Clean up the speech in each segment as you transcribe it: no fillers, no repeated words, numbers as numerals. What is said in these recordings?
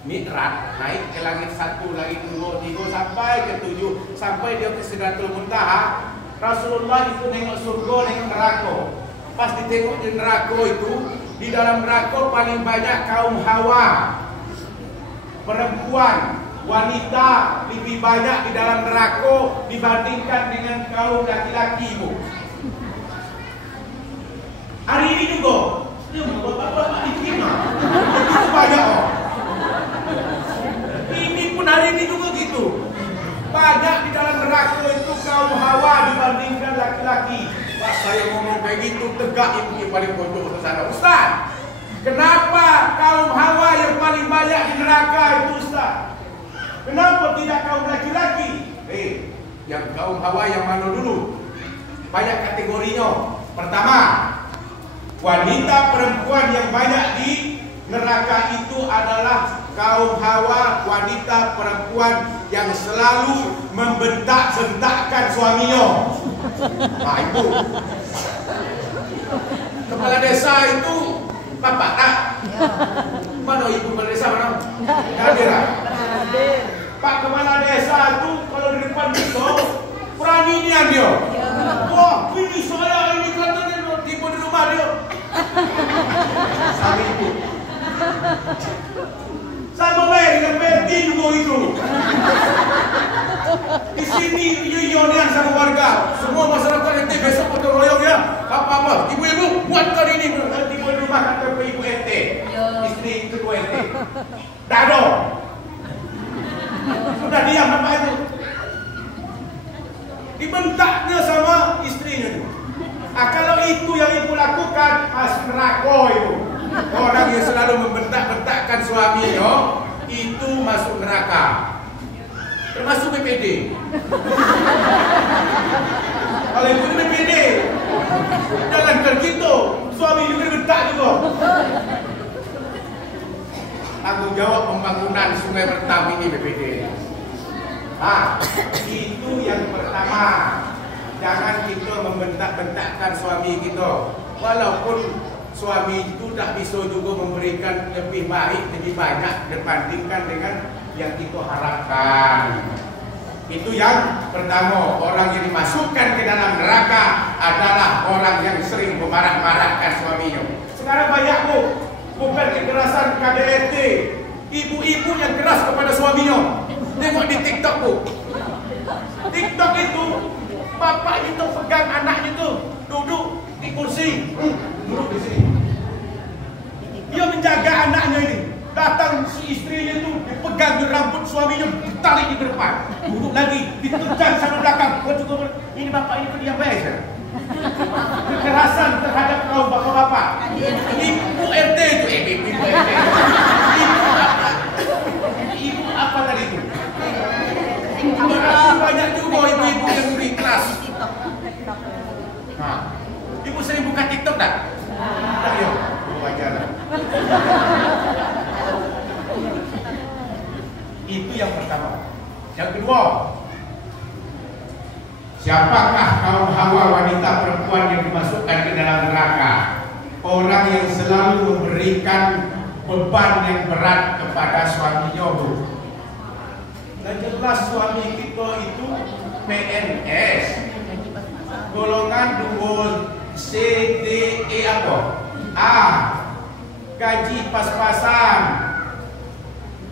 Mi'raj, naik ke langit 1, langit 2, 3 sampai ke 7, sampai dia ke Sidratul Muntaha. Rasulullah itu nengok surga, nengok neraka. Pas ditengok di neraka itu, di dalam neraka paling banyak kaum Hawa, perempuan, wanita lebih banyak di dalam neraka dibandingkan dengan kaum laki-laki, Bu. Hari ini juga, dia bapak-bapak diterima. Itu banyak orang. Ini pun hari ini juga gitu. Banyak di dalam neraka itu kaum Hawa dibandingkan laki-laki. Pas saya ngomong kayak gitu, tegak ibu yang paling pojok ke sana. Ustaz, kenapa kaum Hawa yang paling banyak di neraka itu, Ustaz? Kenapa tidak kaum laki-laki? Yang kaum Hawa yang mana dulu? Banyak kategorinya. Pertama, wanita perempuan yang banyak di neraka itu adalah kaum Hawa, wanita perempuan yang selalu membentak-bentakkan suaminya. Nah, ibu kepala desa itu bapak tak? Mana ibu kepala desa mana? Hadir. Pak kepala desa itu kalau di depan kita beraninya dia. Wah, ini saya ini katanya tiba di rumah dia. Sama ibu. Sama baik dengan Berti juga itu. Di sini union sama warga, semua masyarakat RT besok potong royong ya. Apa-apa, ibu-ibu buat kali ini tiba di rumah kata ke ibu RT, istri ketua RT. Dado. Sudah diam bapak itu. Dibentaknya sama istrinya. Kalau itu yang ibu lakukan, neraka itu. Orang yang selalu membentak-bentakkan suaminya itu masuk neraka. Termasuk BPD. Kalau itu BPD, jangan tergitu. Suami juga dibentak juga. Tanggung jawab pembangunan Sungai Bertam ini BPD. Itu yang pertama. Jangan kita membentak-bentakkan suami kita. Walaupun suami itu tak bisa juga memberikan lebih baik, lebih banyak dibandingkan dengan yang kita harapkan. Itu yang pertama. Orang yang dimasukkan ke dalam neraka adalah orang yang sering memarah-marahkan suaminya. Sekarang banyak, Bu, bukan kekerasan KDRT, ibu-ibu yang keras kepada suaminya. Tengok di TikTok, Bu. TikTok itu bapak itu pegang anaknya itu duduk di kursi, duduk di sini. Dia menjaga anaknya ini. Datang si istrinya itu dipegang di rambut suaminya, ditarik di depan. Duduk lagi, diterjang sampai belakang. Ini bapak ini pendiam baik ya. Kekerasan terhadap kaum bapak-bapak. Ibu RT itu, ibu RT. Ibu apa tadi itu? Banyak juga ibu-ibu yang beri kelas. Ibu sering buka TikTok tak? Tak ya? Wajar lah. Itu yang pertama. Yang kedua, siapakah kaum Hawa, wanita perempuan yang dimasukkan ke dalam neraka? Orang yang selalu memberikan beban yang berat kepada suaminya, Bu. Dan jelas suami kita itu PNS golongan 2 C, D, E apa? A. Gaji pas-pasan,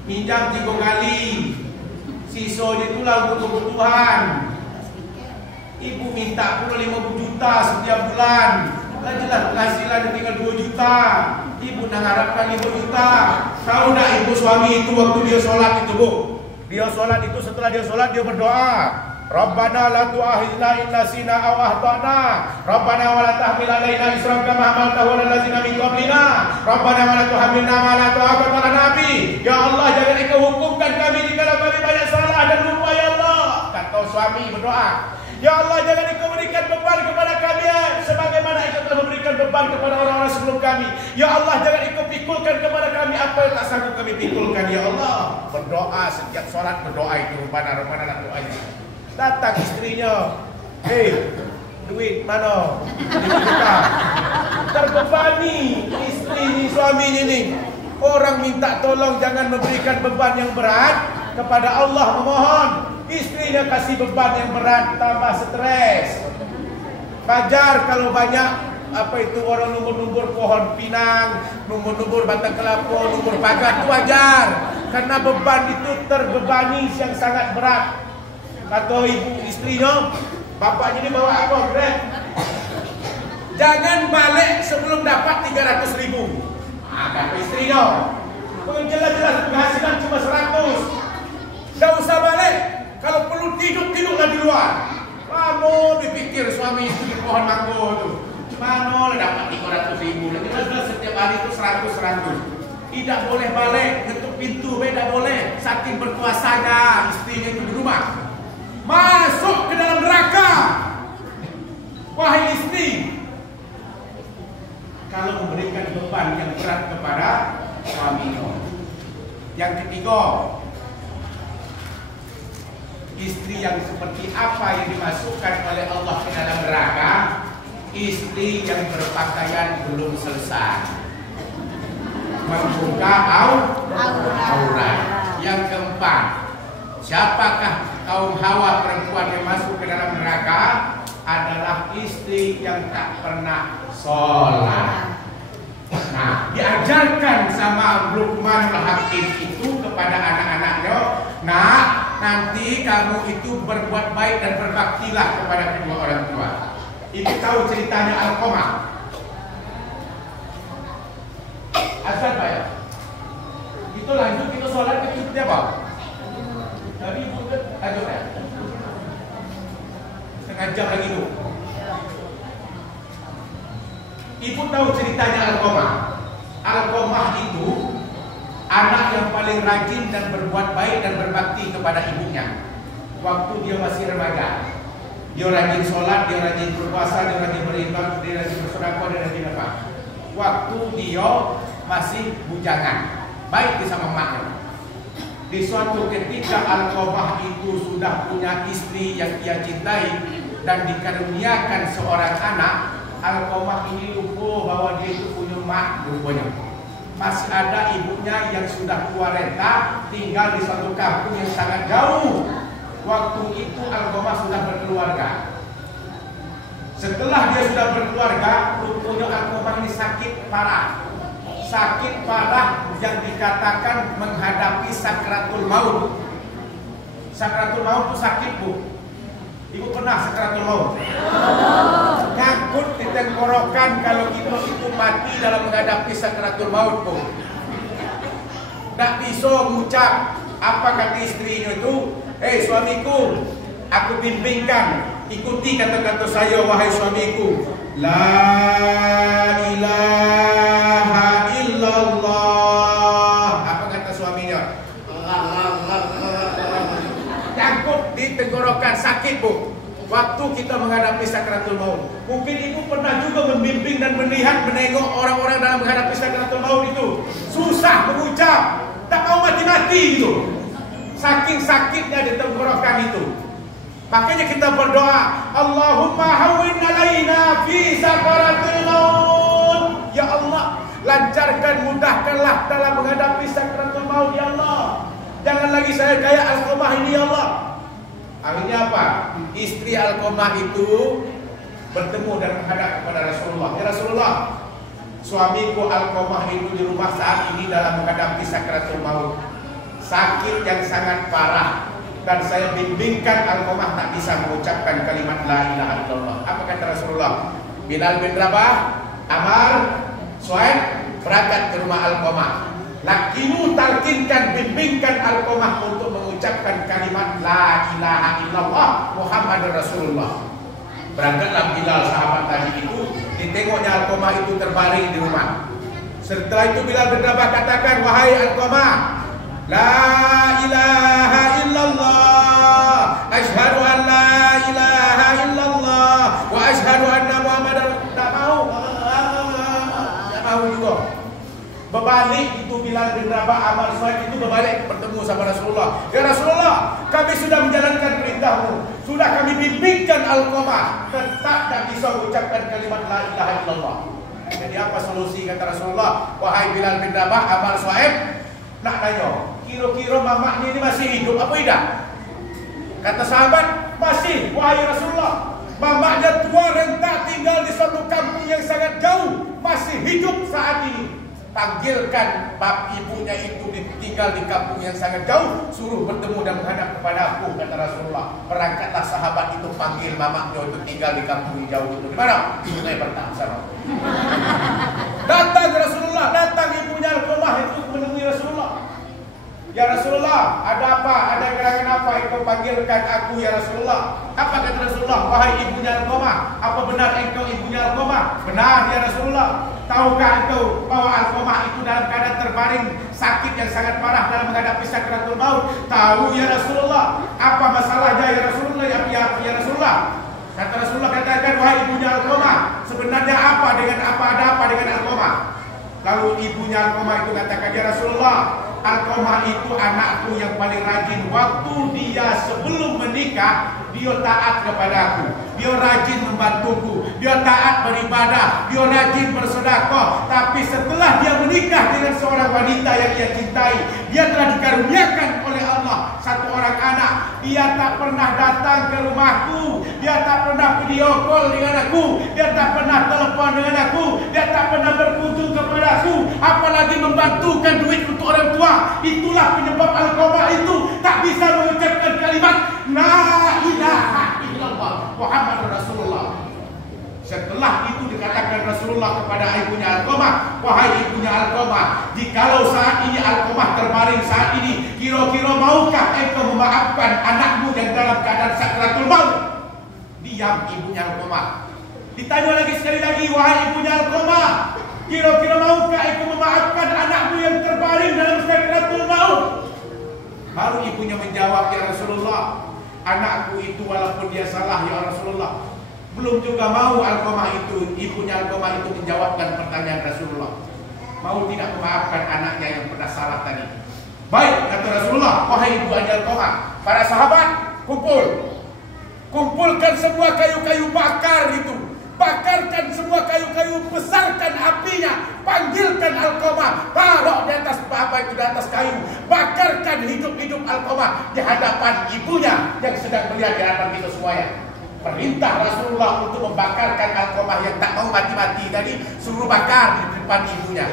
pinjam 3 kali, sisanya itu lah untuk kebutuhan. Ibu minta pula 50 juta setiap bulan. Jelas penghasilan tinggal 2 juta. Ibu nak harapkan 5 juta. Tahu tak ibu suami itu waktu dia sholat itu, Bu? Dia sholat itu, setelah dia sholat dia berdoa, Rabbana la tu'akhidna in nasina aw akhtana. Rabbana wa la tahmil alaina isran kama hamaltahu 'alal ladzina min qablina. Rabbana wa la tuhammilna ma la taqata lana nabi. Ya Allah, jangan Engkau hukumkan kami jika kami banyak salah dan lupa ya Allah. Kata suami berdoa, ya Allah, jangan Engkau berikan beban kepada kami sebagaimana Engkau telah memberikan beban kepada orang-orang sebelum kami. Ya Allah, jangan Engkau pikulkan kepada kami apa yang tak sanggup kami pikulkan ya Allah. Berdoa setiap solat, berdoa itu Rabbana la doanya. Datang istrinya, duit mana? Terbebani istri ni, suami ni. Orang minta tolong jangan memberikan beban yang berat kepada Allah, memohon. Istrinya kasih beban yang berat, tambah stres. Wajar kalau banyak orang numbur-numbur pohon pinang, numbur-numbur batang kelapa, numbur pagar, itu wajar. Karena beban itu terbebani yang sangat berat. Kata ibu istrinya, bapaknya ni bawa apa? Grab. Jangan balik sebelum dapat 300.000. Kata istrinya, jelas-jelas penghasilan cuma 100. Tak usah balik. Kalau perlu tidurlah di luar. Kamu dipikir suami itu di pohon mangga tu, mana dapat 300.000? Jelas-jelas setiap hari itu 100. Tidak boleh balik, ketuk pintu, tidak boleh. Saking berkuasanya istrinya itu di rumah. Masuk ke dalam neraka. Wahai istri, kalau memberikan beban yang berat kepada suaminya. Yang ketiga, istri yang seperti apa yang dimasukkan oleh Allah ke dalam neraka? Istri yang berpakaian belum selesai, membuka aurat. Yang keempat, siapakah kaum Hawa perempuan yang masuk ke dalam neraka? Adalah istri yang tak pernah sholat. Nah, diajarkan sama Luqmanul Hakim itu kepada anak-anaknya, nak, nanti kamu itu berbuat baik dan berbaktilah kepada kedua orang tua. Ibu tahu ceritanya Alqamah? Asal Pak ya? Itu lanjut kita sholat itu seperti apa? Tapi ibu lanjut ya? Setengah jam lagi tu. Ibu tahu ceritanya Alqamah. Alqamah itu anak yang paling rajin dan berbuat baik dan berbakti kepada ibunya. Waktu dia masih remaja, dia rajin sholat, dia rajin berpuasa, dia rajin beribadah, dia rajin bersedekah, dia rajin apa. Waktu dia masih bujangan, baik sama maknya. Di suatu ketika Alqamah itu sudah punya istri yang ia cintai dan dikaruniakan seorang anak. Alqamah ini lupa bahwa dia itu punya mak rupanya. Masih ada ibunya yang sudah tua renta, tinggal di suatu kampung yang sangat jauh. Waktu itu Alqamah sudah berkeluarga. Setelah dia sudah berkeluarga, rupanya Alqamah ini sakit parah. Sakit parah yang dikatakan menghadapi sakratul maut. Sakratul maut itu sakit, Bu. Ibu pernah sakratul maut? Takut di tenggorokan kalau kita itu mati dalam menghadapi sakratul maut, Bu. Tak bisa mengucap apa kata istrinya itu, suamiku, aku bimbingkan, ikuti kata-kata saya wahai suamiku. La ilaha illallah. Apa kata suaminya? Takut di tenggorokan, sakit, Bu. Waktu kita menghadapi sakratul maut. Mungkin ibu pernah juga membimbing dan menengok orang-orang dalam menghadapi sakratul maut itu. Susah mengucap, tak mau mati-mati gitu. Saking sakitnya di tenggorokan itu. Makanya kita berdoa, Allahumma hawwin alaina fi sakratul maut. Ya Allah, lancarkan, mudahkanlah dalam menghadapi sakratul maut ya Allah. Jangan lagi saya kayak Alqamah ini ya Allah. Akhirnya apa? Istri Alqamah itu bertemu dan menghadap kepada Rasulullah. Ya Rasulullah, suamiku Alqamah itu di rumah saat ini dalam menghadapi sakratul maut. Sakit yang sangat parah. Dan saya bimbingkan Alqamah tak bisa mengucapkan kalimat la ilaha illallah. Apa kata Rasulullah? Bilal bin Rabah, Amar, Suhaib berangkat ke rumah Alqamah. Lakinu talkinkan, bimbingkan Alqamah untuk mengucapkan kalimat la ilaha illallah Muhammadur Rasulullah. Berangkatlah Bilal sahabat tadi itu, ditengoknya Alqamah itu terbaring di rumah. Setelah itu Bilal bin Rabah katakan, wahai Alqamah, la ilaha illallah, asyhadu an la ilaha illallah, wa asyhadu anna Muhammadan. Tak mau juga. Berbalik itu Bilal bin Rabah Amal Suhaib itu berbalik bertemu sama Rasulullah. Ya Rasulullah, kami sudah menjalankan perintahmu, sudah kami bimbingkan Alqamah, tetap tak bisa mengucapkan kalimat la ilaha illallah. Jadi apa solusi kata Rasulullah? Wahai Bilal bin Rabah Amal Suhaib, nak tanya, kira-kira mamaknya ini masih hidup apa tidak? Kata sahabat, masih. Wahai Rasulullah, mamaknya tua renta tinggal di suatu kampung yang sangat jauh, masih hidup saat ini. Panggilkan bab ibunya itu tinggal di kampung yang sangat jauh, suruh bertemu dan menghadap kepada aku, kata Rasulullah. Berangkatlah sahabat itu panggil mamaknya itu tinggal di kampung yang jauh itu. Di mana? Di Sungai Bertang sana. Datang Rasulullah, datang ibunya Alqamah itu menemui Rasulullah. Ya Rasulullah, ada apa? Ada gerangan apa engkau panggilkan aku ya Rasulullah? Apa kata Rasulullah? Wahai ibunya Alqamah, apa benar engkau ibunya Alqamah? Benar ya Rasulullah. Tahukah engkau bahwa Alqamah itu dalam keadaan terbaring sakit yang sangat parah dalam menghadapi sakratul maut? Tahu ya Rasulullah. Apa masalahnya ya Rasulullah? Ya Rasulullah. Kata Rasulullah, katakan wahai ibunya Alqamah, sebenarnya apa ada apa dengan Alqamah? Lalu ibunya Alqamah itu katakan, ya Rasulullah, Alqamah itu anakku yang paling rajin. Waktu dia sebelum menikah, dia taat kepadaku, dia rajin membantuku, dia taat beribadah, dia rajin bersedekah. Tapi setelah dia menikah dengan seorang wanita yang dia cintai, dia telah dikaruniakan oleh Allah satu orang anak. Dia tak pernah datang ke rumahku, dia tak pernah video call dengan aku, dia tak pernah telepon dengan aku, dia tak pernah berkunjung kepadaku, apalagi membantukan duit untuk orang tua. Itulah penyebab Alqamah itu tak bisa mengucapkan kalimat la ilaha illallah Muhammadur Rasulullah. Setelah itu dikatakan Rasulullah kepada ibunya Alqamah, wahai ibunya Alqamah, jikalau saat ini Alqamah terbaring saat ini, kira-kira maukah engkau memaafkan anakmu yang dalam keadaan sakratul maut? Diam ibunya Alqamah. Ditanya lagi sekali lagi, wahai ibunya Alqamah, kira-kira maukah engkau memaafkan anakmu yang terbaring dalam sakratul maut? Baru ibunya menjawab, ya Rasulullah, anakku itu walaupun dia salah ya Rasulullah. Belum juga mau Alqamah itu, ibunya Alqamah itu menjawabkan pertanyaan Rasulullah. Mau tidak memaafkan anaknya yang pernah salah tadi. Baik, kata Rasulullah, wahai ibu Alqamah, para sahabat kumpulkan semua kayu-kayu bakar itu. Bakarkan semua kayu-kayu, besarkan apinya, panggilkan Alqamah, taruh di atas di atas kayu, bakarkan hidup-hidup Alqamah di hadapan ibunya yang sedang melihat di hadapan kita semuanya. Perintah Rasulullah untuk membakarkan Alqamah yang tak mau mati-mati tadi, suruh bakar di depan ibunya.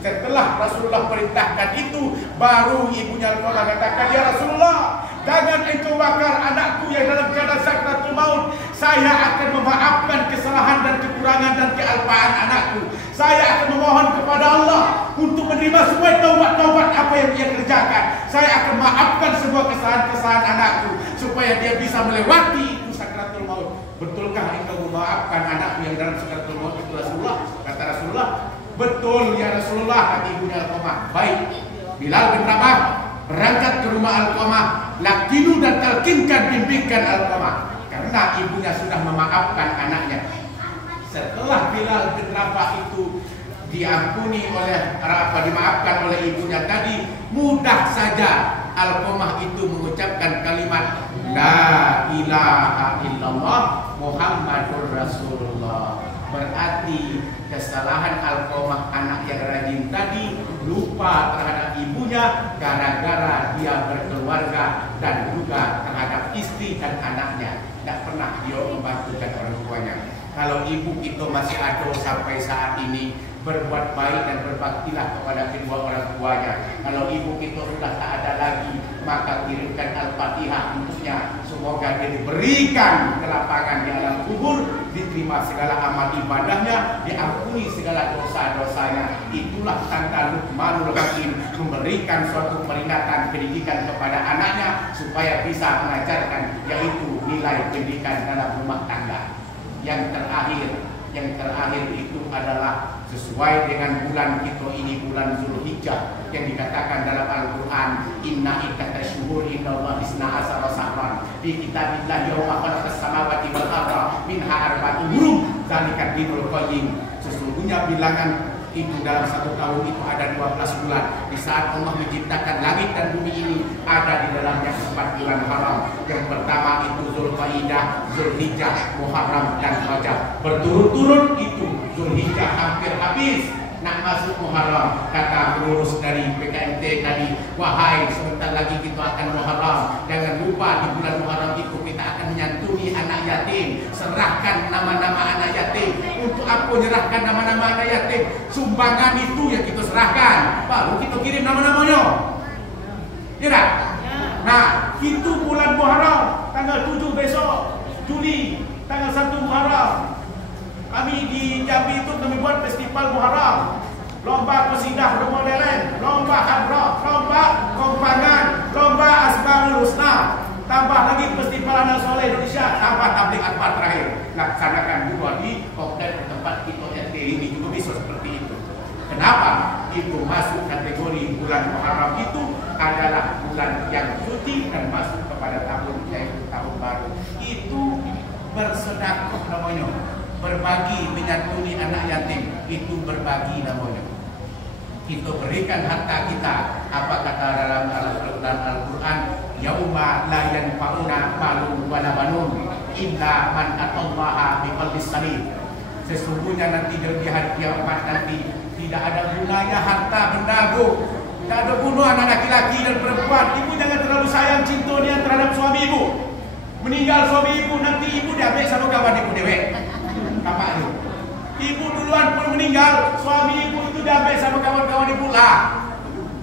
Setelah Rasulullah perintahkan itu, baru ibunya Alqamah katakan, ya Rasulullah, jangan engkau bakar anakku yang dalam keadaan sakratul maut. Saya akan memaafkan kesalahan dan kekurangan dan kealpaan anakku. Saya akan memohon kepada Allah untuk menerima semua taubat-taubat apa yang dia kerjakan. Saya akan maafkan semua kesalahan-kesalahan anakku supaya dia bisa melewati itu sakratul maut. Betulkah engkau memaafkan anakku yang dalam sakratul maut itu Rasulullah? Kata Rasulullah, betul ya Rasulullah, kata ibunya Alqamah. Baik, Bilal bin Rabah berangkat ke rumah Alqamah, lakinu dan talkinkan, bimbingkan Alqamah, karena ibunya sudah memaafkan anaknya. Setelah Bilal bin Rabah itu diampuni oleh dimaafkan oleh ibunya tadi, mudah saja Alqamah itu mengucapkan kalimat la ilaha illallah Muhammadur Rasulullah. Berarti kesalahan Alqamah anak yang rajin tadi, lupa terhadap ibunya gara-gara dia berkeluarga dan juga terhadap istri dan anaknya. Tidak pernah dia membantukan orang tuanya. Kalau ibu kita masih ada sampai saat ini, berbuat baik dan berbaktilah kepada kedua orang tuanya. Kalau ibu kita sudah tak ada lagi, maka kirimkan Al-Fatihah untuknya. Semoga dia diberikan kelapangan di alam kubur, diterima segala amal ibadahnya, diampuni segala dosa-dosanya. Itulah tanda Luqmanul Hakim memberikan suatu peringatan pendidikan kepada anaknya supaya bisa mengajarkan, yaitu nilai pendidikan dalam rumah tangga. Yang terakhir itu adalah sesuai dengan bulan kita ini, bulan Zulhijjah, yang dikatakan dalam Al-Quran, inna iddatash syuhuri indallahi isna asyara syahran fi kitabillahi yawma khalaqas samawati wal arda minha arba'atun hurum dzalika dinul qayyim. Sesungguhnya bilangan itu dalam satu tahun itu ada 12 bulan. Di saat Allah menciptakan langit dan bumi ini, ada di dalamnya 4 bulan haram. Yang pertama itu Zulqaidah, Zulhijjah, Muharram, dan Rajab. Berturut-turut itu Zulhijjah hampir habis, nak masuk Muharram. Kata pengurus dari PKMT tadi, wahai, sebentar lagi kita akan Muharram. Jangan lupa di bulan Muharram itu kita akan menyantuni anak yatim. Serahkan nama-nama anak yatim. Untuk apa menyerahkan nama-nama anak yatim? Sumbangan itu yang kita serahkan, baru kita kirim nama-namanya. Ya tak? Nah, itu bulan Muharram, tanggal 7 besok, Juli, tanggal 1 Muharram. Kami di Jambi itu kami buat festival Muharram. Lomba qasidah modern, lomba hadrah, lomba kompangan, lomba Asmaul Husna. Tambah lagi festival anak soleh Indonesia, tambah tabligh akbar terakhir. Laksanakan juga di komplek tempat kita RT ini juga bisa seperti itu. Kenapa? Itu masuk kategori bulan Muharram, itu adalah bulan yang suci dan masuk kepada tahun, yaitu tahun baru. Itu bersedekah namanya, berbagi, menyantuni anak yatim, itu berbagi namanya. Kita berikan harta kita. Apa kata dalam Al-Quran? Yauma la yanfa'una malun wala banun illa man atallaha biqalbis salim. Sesungguhnya nanti di hari kiamat nanti tidak ada gunanya harta benda, Bu. Tidak ada guna anak laki-laki dan perempuan. Ibu jangan terlalu sayang cinta dia terhadap suami ibu. Meninggal suami ibu, nanti ibu diambil sama kawan ibu dewek. Kapak itu. Ibu duluan pun meninggal, suami ibu itu diambil sama kawan-kawan ibu lah.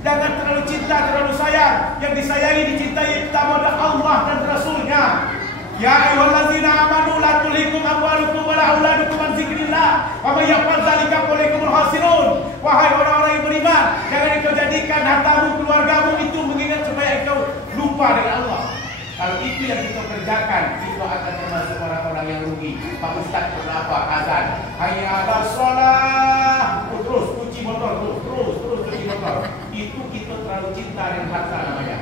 Jangan terlalu cinta, terlalu sayang. Yang disayangi, dicintai pertama adalah Allah dan Rasulnya. Ya ayyuhallazina amanu la tulhikum amwalukum wala auladukum an dzikrillah wa may yaf'al dzalika faulaikumul khasirun. Wahai orang-orang yang beriman, jangan engkau jadikan hartamu, keluargamu itu mengingat supaya engkau lupa dengan Allah. Kalau itu yang kita kerjakan, kita akan termasuk orang-orang yang rugi. Pak Ustaz kenapa azan? Hayya 'alas shalah. Terus cuci motor, terus cuci motor. Itu kita terlalu cinta dengan harta namanya.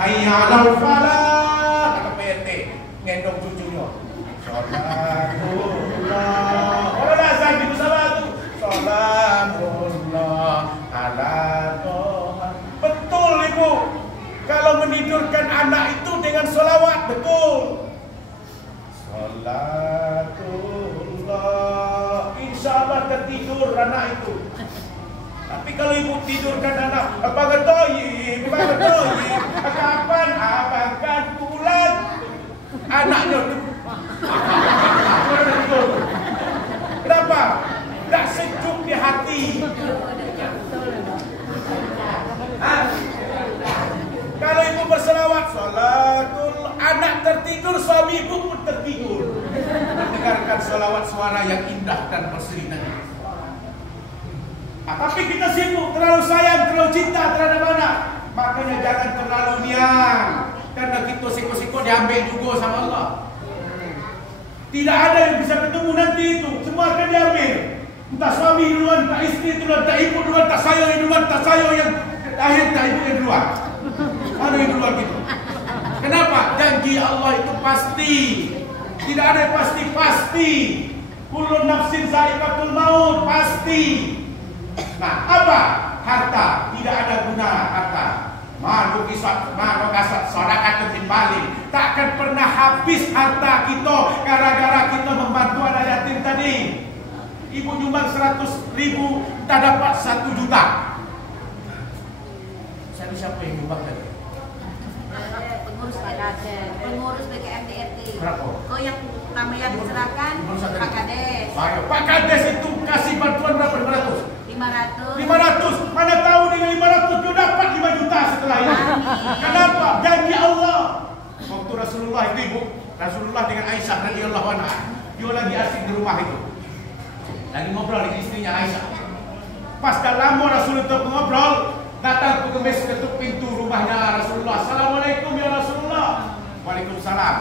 Hayya 'alal falah. Kata PRT, ngendong cucunya. Salatullah. Orang azan di musola itu. Salatullah ala Tuhan. Betul Ibu. Kalau menidurkan anak itu dengan solawat, betul. Salatullah, insya Allah tertidur anak itu. Tapi kalau ibu tidurkan anak, apa ketoyim, kapan abang kan pulang? Anaknya kenapa? Tak sejuk di hati. Kalau ibu berselawat, salatul, anak tertidur, suami ibu pun tertidur. Mendengarkan selawat suara yang indah dan berseri tadi. Tapi kita sibuk, terlalu sayang, terlalu cinta terhadap anak. Makanya jangan terlalu niang. Karena kita siko-siko diambil juga sama Allah. Tidak ada yang bisa ketemu nanti itu. Semua akan diambil. Entah suami duluan, entah istri duluan, entah ibu duluan, entah saya yang duluan, entah saya yang akhir, entah ibu yang duluan. Ada yang duluan gitu. Kenapa? Janji Allah itu pasti. Tidak ada yang pasti. Kullu nafsin za'iqatul maut, pasti. Nah, apa? Harta. Tidak ada guna harta. Malu kasat sedekah timbali. Takkan pernah habis harta kita gara-gara kita membantu anak yatim tadi. Ibu nyumbang 100.000, tak dapat 1 juta. Siapa yang nyumbang tadi? Pengurus Pak Kades, pengurus PKMT RT. Berapa? Oh, yang pertama yang diserahkan Pak Kades. Pak Kades itu kasih bantuan berapa? 500. 500. Mana tahu dengan 500 dia dapat 5 juta setelah ini. Kenapa? Janji Allah. Waktu Rasulullah itu ibu, Rasulullah dengan Aisyah radhiyallahu anha, dia lagi asik di rumah itu, lagi ngobrol dengan istrinya Aisyah. Pas dah lama Rasulullah ngobrol, datang pengemis ketuk pintu rumahnya Rasulullah. Assalamualaikum ya Rasulullah. Waalaikumsalam.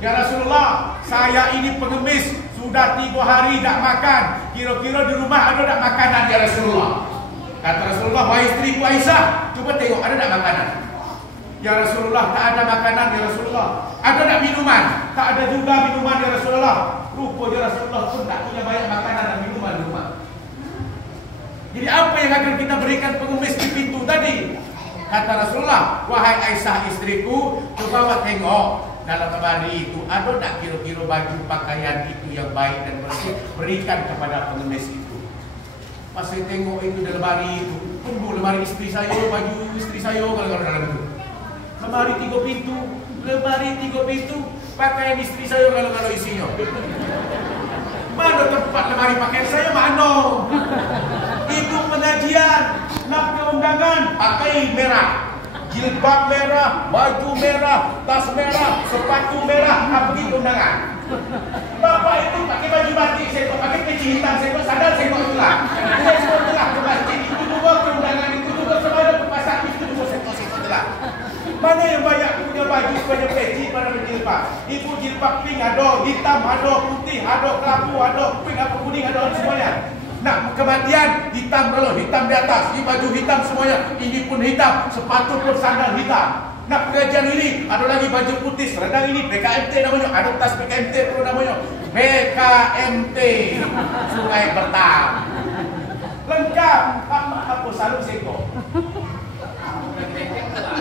Ya Rasulullah, saya ini pengemis, sudah 3 hari tak makan. Kira-kira di rumah ada tak makanan ya Rasulullah? Kata Rasulullah, wahai istriku Aisyah, cuba tengok ada tak makanan? Ya Rasulullah, tak ada makanan ya Rasulullah. Ada tak minuman? Tak ada juga minuman ya Rasulullah. Rupanya Rasulullah pun tak punya banyak makanan dan minuman di rumah. Jadi apa yang akan kita berikan pengemis di pintu tadi? Kata Rasulullah, wahai Aisyah istriku, coba awak tengok dalam lemari itu ada tak kira-kira baju pakaian itu yang baik dan bersih, berikan kepada pengemis itu. Pas saya tengok itu dalam lemari itu, tunggu lemari istri saya, baju istri saya kalau dalam itu. Lemari 3 pintu, lemari 3 pintu, pakaian istri saya kalau isinya. Mana tempat lemari pakaian saya? Mana? Itu pengajian, nak ke undangan, pakai merah, jilbab merah, baju merah, tas merah, sepatu merah, pergi ke undangan. Bapak itu pakai baju batik, saya pakai peci hitam, saya sadar saya telah. Saya telah ke masjid, itu juga ke undangan, itu juga semua ke pasar, itu juga saya telah. Mana yang banyak punya baju, punya peci, pada jilbab? Ibu jilbab pink ada, hitam ada, putih ada, kelabu ada, pink apa kuning ada semuanya. Nak kematian, hitam kalau hitam di atas, ini baju hitam semuanya, ini pun hitam, sepatu pun sandal hitam. Nak pengajian ini, ada lagi baju putih, serendang ini BKMT namanya, ada tas BKMT pun namanya, BKMT Sungai Bertam. Lengkap, apa salung seko.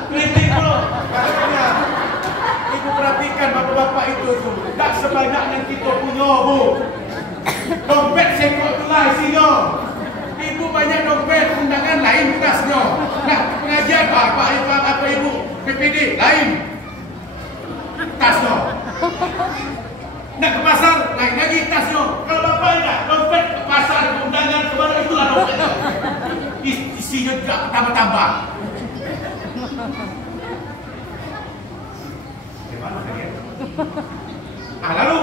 Ini dulu, katanya, ibu perhatikan bapak-bapak itu tu, tak sebanyak yang kita punya bu. Dompet sekok itulah isinya. Ibu banyak dompet, undangan lain tasnya. Nah, pengajian apa ibu PPD lain tasnya. Nak ke pasar lain lagi tasnya. Kalau bapak ada dompet ke pasar, ke undangan kemana itulah dompetnya. Isinya juga tambah-tambah. Gimana kalian? Lalu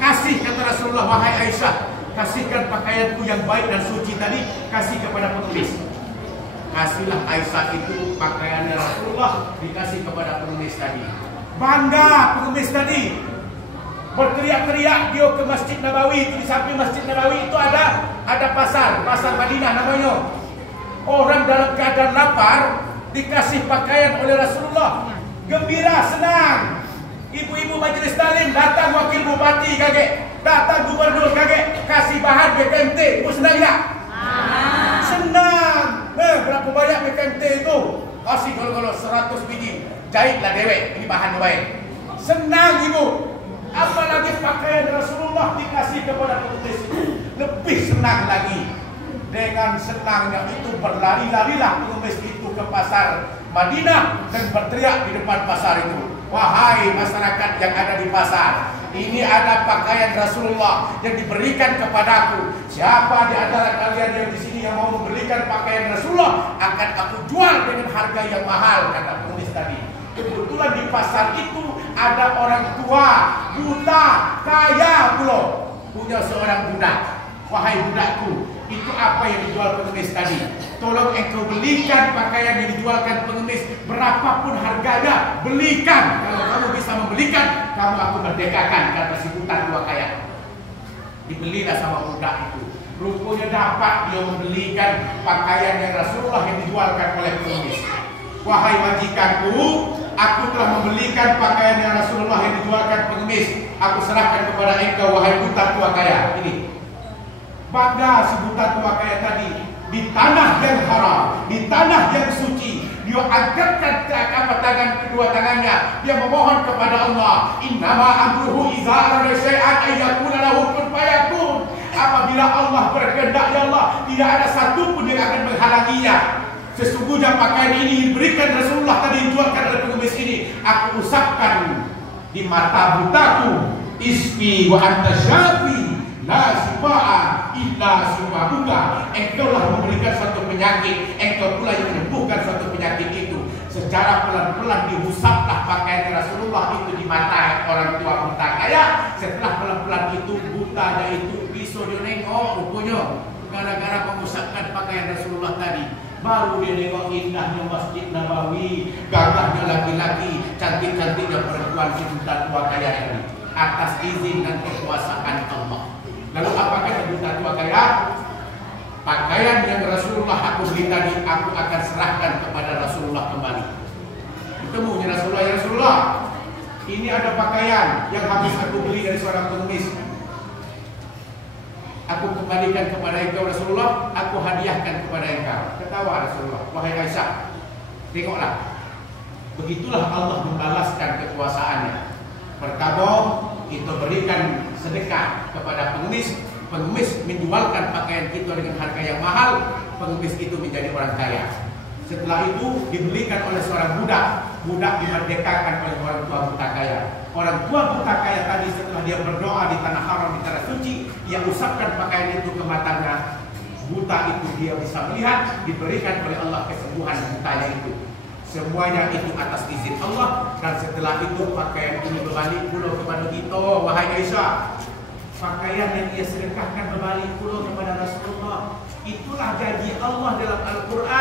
kasih kata Rasulullah, wahai Aisyah, kasihkan pakaianku yang baik dan suci tadi, kasih kepada pengemis. Kasihlah Aisyah itu pakaiannya Rasulullah, dikasih kepada pengemis tadi. Bangga pengemis tadi, berteriak-teriak dia ke Masjid Nabawi. Itu di samping Masjid Nabawi itu ada pasar Madinah namanya. Orang dalam keadaan lapar dikasih pakaian oleh Rasulullah, gembira, senang. Ibu-ibu majelis taklim datang, wakil bupati kaget, datang gubernur kaget, kasih bahan BKMT, ibu senang tak? Senang. Berapa banyak BKMT itu? Kasih kalau 100 biji, jahitlah dewek, ini bahan baik. Senang ibu. Apalagi pakaian Rasulullah dikasih kepada pengemis itu, lebih senang lagi. Dengan senangnya itu berlari-larilah pengemis itu ke pasar Madinah dan berteriak di depan pasar itu, wahai masyarakat yang ada di pasar, ini ada pakaian Rasulullah yang diberikan kepadaku. Siapa di antara kalian yang di sini yang mau membelikan pakaian Rasulullah, akan aku jual dengan harga yang mahal, kata pengemis tadi. Kebetulan di pasar itu ada orang tua, buta, kaya pula, punya seorang budak. Wahai budakku, itu apa yang dijual pengemis tadi? Tolong engkau belikan pakaian yang dijualkan pengemis, berapapun harganya, belikan. Kalau kamu bisa membelikan, kamu aku merdekakan, kata si buta tua kaya. Dibelilah sama budak itu. Rupanya dapat dia membelikan pakaian yang Rasulullah yang dijualkan oleh pengemis. Wahai majikanku, aku telah membelikan pakaian yang Rasulullah yang dijualkan pengemis. Aku serahkan kepada engkau, wahai buta tua kaya. Ini bangga si buta tua kaya tadi, di tanah yang haram, di tanah yang suci, dia angkatkan kedua tangannya, dia memohon kepada Allah, innama amruhu iza arada syai'an ayyakuna lahu kun fayakun. Apabila Allah berkehendak, ya Allah, tidak ada satu pun yang akan menghalanginya. Sesungguhnya pakaian ini diberikan Rasulullah tadi, dijualkan oleh pengemis ini, aku usapkan di mata butaku, ismi wa anta syafi la sifa'a illa sifahuka. Engkau lah memberikan suatu penyakit, engkau pula yang menyembuhkan suatu penyakit itu. Secara pelan-pelan diusaplah pakaian Rasulullah itu di mata orang tua buta kaya. Setelah pelan-pelan itu butanya itu bisa dia nengok rupanya, gara-gara mengusapkan pakaian Rasulullah tadi. Baru dia nengok indahnya Masjid Nabawi, gagahnya laki-laki, cantik-cantiknya perempuan si buta tua kaya ini. atas izin dan kekuasaan Allah. Lalu apa kata buta itu pakaian? Pakaian yang Rasulullah aku beli tadi, aku akan serahkan kepada Rasulullah kembali. Bertemunya Rasulullah, ya Rasulullah, ini ada pakaian yang habis aku beli dari seorang pengemis. Aku kembalikan kepada engkau Rasulullah, aku hadiahkan kepada engkau. Ketawa Rasulullah, wahai Aisyah, tengoklah. Begitulah Allah membalaskan kekuasaannya. Pertama, kita berikan sedekah kepada pengemis. Pengemis menjualkan pakaian kita dengan harga yang mahal. Pengemis itu menjadi orang kaya. Setelah itu dibelikan oleh seorang budak. Budak dimerdekakan oleh orang tua buta kaya. Orang tua buta kaya tadi setelah dia berdoa di tanah haram, di tanah suci, dia usapkan pakaian itu ke matanya. Buta itu dia bisa melihat, diberikan oleh Allah kesembuhan butanya itu. Semuanya itu atas izin Allah. Dan setelah itu pakaian ini berbalik pula kepada kita, wahai Aisyah. Pakaian yang ia sedekahkan berbalik pula kepada Rasulullah. Itulah janji Allah dalam Al-Quran.